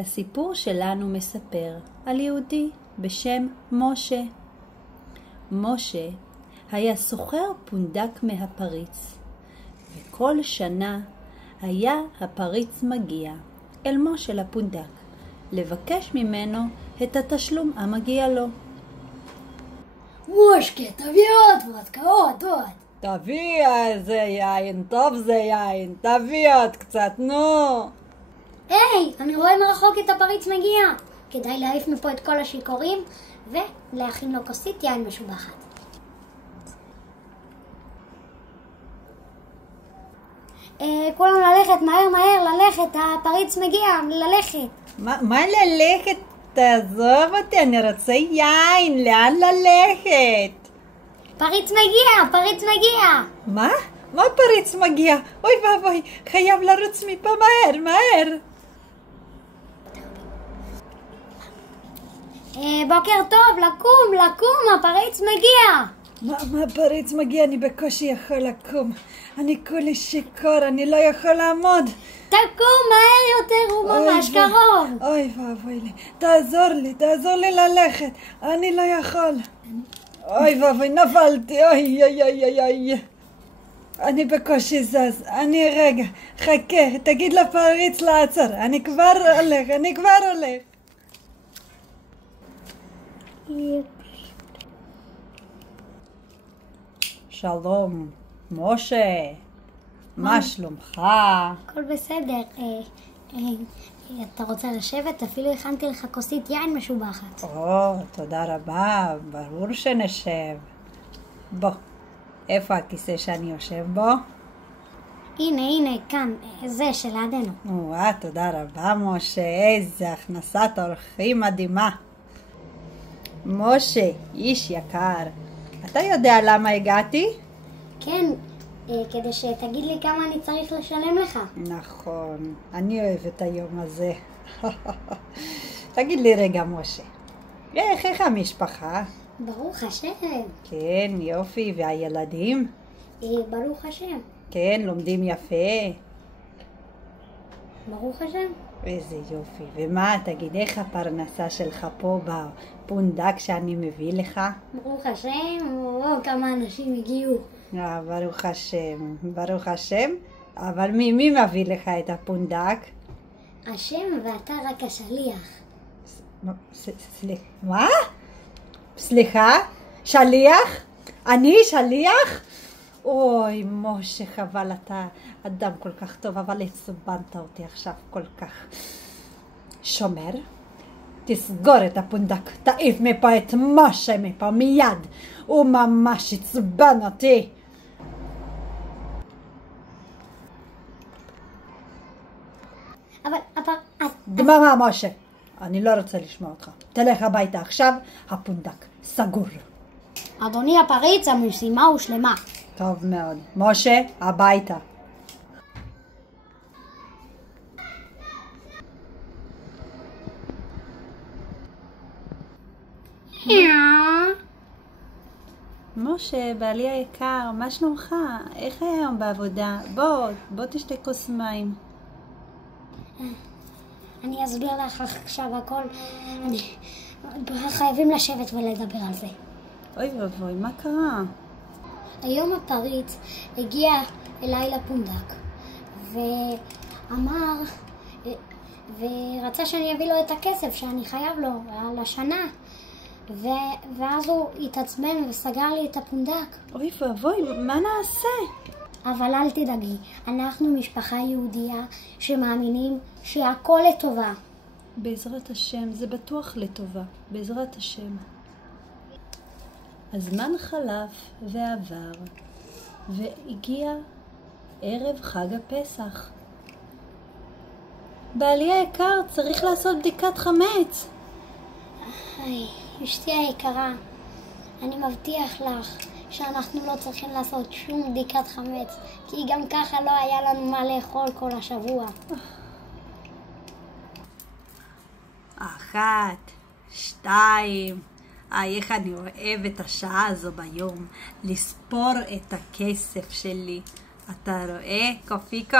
הסיפור שלנו מספר על יהודי בשם משה. משה היה סוחר פונדק מהפריץ, וכל שנה היה הפריץ מגיע אל משה לפונדק לבקש ממנו את התשלום המגיע לו. מושקה, תביא עוד וודקה, עוד. תביא איזה יין, טוב זה יין, תביא עוד קצת, נו. היי, אני רואה מרחוק את הפריץ מגיע. כדאי להעיף מפה את כל השיכורים ולהכין לו כוסית יין משובחת. כולם ללכת, מהר, ללכת, הפריץ מגיע, ללכת. מה ללכת? תעזוב אותי, אני רוצה יין, לאן ללכת? פריץ מגיע. מה? מה פריץ מגיע? אוי ואבוי, חייב לרוץ מפה מהר. בוקר טוב, לקום, הפריץ מגיע. מה פריץ מגיע? אני בקושי יכול לקום. אני כולי שיכור, אני לא יכול לעמוד. תקום מהר יותר, הוא ממש קרוב. אוי ואבוי לי, תעזור לי ללכת, אני לא יכול. אוי ואבוי, נפלתי, אוי. אני בקושי זז, רגע, חכה, תגיד לפריץ לעצור, אני כבר הולך. שלום, משה, מה שלומך? הכל בסדר. אתה רוצה לשבת? אפילו הכנתי לך כוסית יין משובחת. תודה רבה, ברור שנשב. בוא, איפה הכיסא שאני יושב בו? הנה, כאן, זה שלידינו. תודה רבה, משה, איזה הכנסת אורחים מדהימה. משה, איש יקר, אתה יודע למה הגעתי? כן, כדי שתגיד לי כמה אני צריך לשלם לך. נכון, אני אוהב את היום הזה. תגיד לי רגע, משה, איך המשפחה? ברוך השם. כן, יופי, והילדים? ברוך השם. כן, לומדים יפה. ברוך השם. איזה יופי. ומה, תגיד, איך הפרנסה שלך פה בפונדק שאני מביא לך? ברוך השם, כמה אנשים הגיעו. ברוך השם. אבל מי מביא לך את הפונדק? השם, ואתה רק השליח. מה? סליחה? שליח? אני שליח? אוי, משה, חבל, אתה אדם כל כך טוב, אבל הצבנת אותי עכשיו כל כך. שומר, תסגור את הפונדק, תעיף מפה את משה מפה מיד. הוא ממש עצבן אותי. דממה, משה, אני לא רוצה לשמוע אותך. תלך הביתה עכשיו, הפונדק סגור. אדוני הפריץ, המשימה הושלמה. טוב מאוד. משה, הביתה. משה, בעלי היקר, מה שלומך? איך היום בעבודה? בוא תשתה כוס מים. אני אסביר לך עכשיו הכל. חייבים לשבת ולדבר על זה. אוי ואבוי, מה קרה? היום הפריץ הגיע אליי לפונדק ואמר ורצה שאני אביא לו את הכסף שאני חייב לו על השנה, ואז הוא התעצבן וסגר לי את הפונדק. אוי ואבוי, מה נעשה? אבל אל תדאגי, אנחנו משפחה יהודיה שמאמינים שהכל לטובה. בעזרת השם, זה בטוח לטובה, בעזרת השם. הזמן חלף ועבר, והגיע ערב חג הפסח. בעלי היקר, צריך לעשות בדיקת חמץ. אשתי היקרה, אני מבטיח לך שאנחנו לא צריכים לעשות שום בדיקת חמץ, כי גם ככה לא היה לנו מה לאכול כל השבוע. 1, 2... איך אני אוהב את השעה הזו ביום, לספור את הכסף שלי. אתה רואה, קופיקו?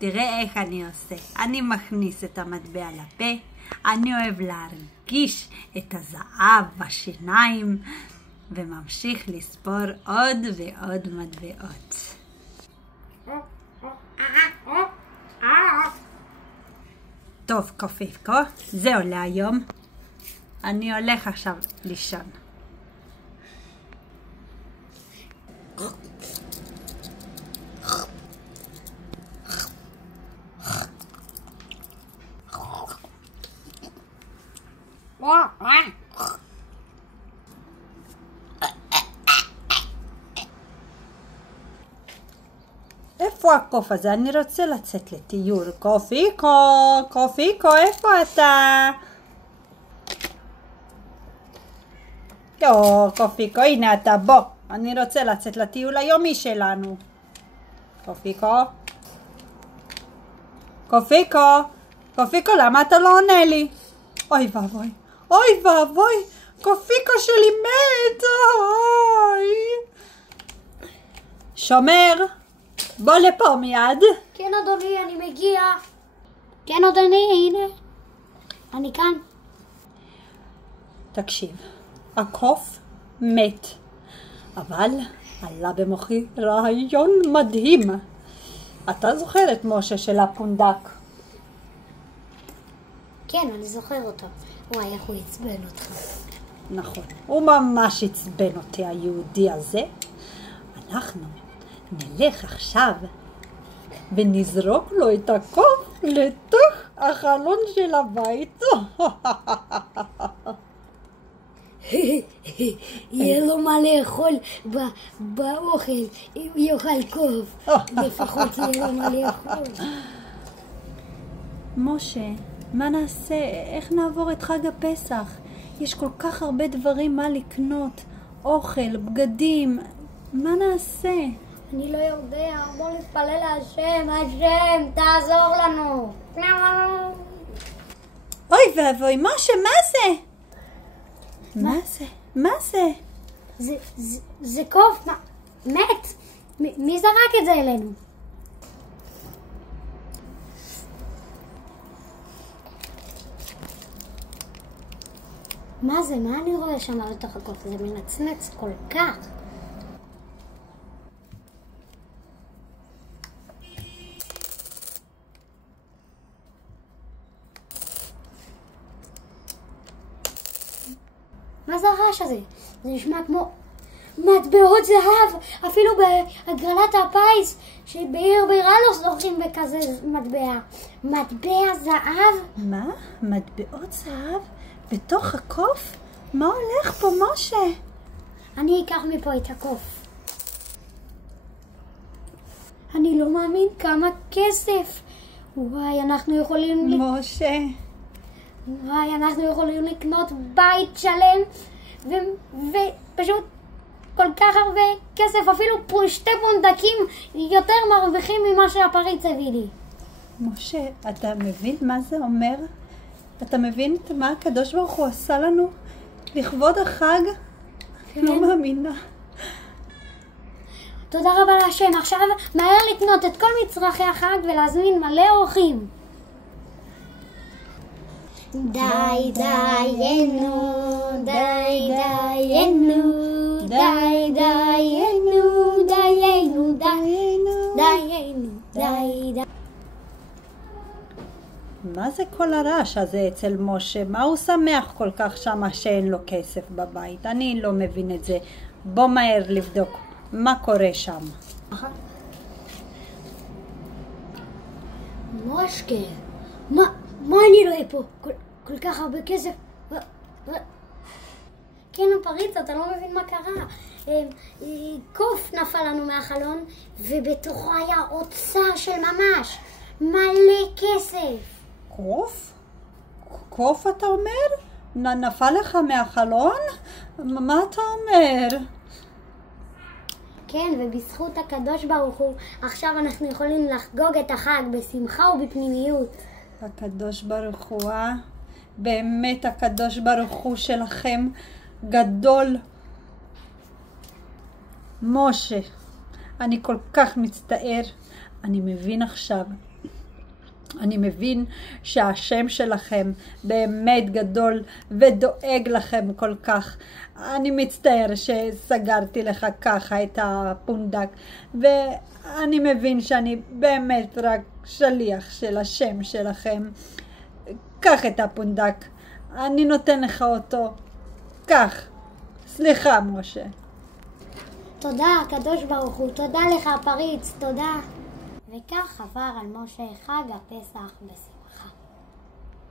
תראה איך אני עושה. אני מכניס את המטבע לפה, אני אוהב להרגיש את הזהב בשיניים, וממשיך לספור עוד ועוד מטבעות. טוב, קופיקו, זהו להיום. אני הולך עכשיו לישון. איפה הקוף הזה? אני רוצה לצאת לטיול. קופיקו, איפה אתה? קופיקו, הנה אתה, בוא. אני רוצה לצאת לטיול היומי שלנו. קופיקו, למה אתה לא עונה לי? אוי ואבוי, קופיקו שלי מת. שומר, בוא לפה מיד. כן אדוני, אני מגיע. כן אדוני, הנה. אני כאן. תקשיב, הקוף מת, אבל עלה במוחי רעיון מדהים. אתה זוכר את משה של הפונדק? כן, אני זוכר אותו. וואי, איך הוא עצבן אותך. נכון, הוא ממש עצבן אותי, היהודי הזה. אנחנו נלך עכשיו ונזרוק לו את הקוף לתוך החלון של הבית. יהיה לו מה לאכול באוכל, אם יאכל קוף. לפחות יהיה לו מה לאכול. משה, מה נעשה? איך נעבור את חג הפסח? יש כל כך הרבה דברים מה לקנות. אוכל, בגדים. מה נעשה? אני לא יודע. בוא נתפלל להשם. השם, תעזור לנו. אוי ואבוי, משה, מה זה? זה קוף מת. מי זרק את זה אלינו? מה זה? מה אני רואה שם בתוך הקוף? זה מנצנץ כל כך. מה זה הרעש הזה? זה נשמע כמו מטבעות זהב, אפילו בהגרלת הפיס שבעיר בירה לא זוכים בכזה מטבע. מטבע זהב? מה? מטבעות זהב? בתוך הקוף? מה הולך פה, משה? אני אקח מפה את הקוף. אני לא מאמין כמה כסף. וואי, אנחנו יכולים... משה. וואי, אנחנו יכולים לקנות בית שלם ופשוט כל כך הרבה כסף, אפילו שתי פונדקים יותר מרוויחים ממה שהפריץ הביא לי. משה, אתה מבין מה זה אומר? אתה מבין מה הקדוש ברוך הוא עשה לנו לכבוד החג? כן. לא מאמינה. תודה רבה להשם. עכשיו מהר לקנות את כל מצרכי החג ולהזמין מלא אורחים. די דיינו, די דיינו, די דיינו, דיינו, דיינו, די. מה זה כל הרעש הזה אצל משה? מה הוא שמח כל כך שמה שאין לו כסף בבית? אני לא מבין את זה. בוא מהר לבדוק מה קורה שם. מושקה, מה אני רואה פה? כל כך הרבה כסף. כן, הפריץ, אתה לא מבין מה קרה. קוף נפל לנו מהחלון, ובתוכו היה אוצר של ממש. מלא כסף. קוף? קוף אתה אומר? נפל לך מהחלון? מה אתה אומר? כן, ובזכות הקדוש ברוך הוא, עכשיו אנחנו יכולים לחגוג את החג בשמחה ובפנימיות. הקדוש ברוך הוא, באמת הקדוש ברוך הוא שלכם גדול. משה, אני כל כך מצטער. אני מבין עכשיו אני מבין שהשם שלכם באמת גדול ודואג לכם כל כך. אני מצטער שסגרתי לך ככה את הפונדק, ואני מבין שאני באמת רק שליח של השם שלכם. קח את הפונדק, אני נותן לך אותו. קח. סליחה, משה. תודה, הקדוש ברוך הוא, תודה לך פריץ, תודה. וכך עבר על משה חג הפסח בשמחה.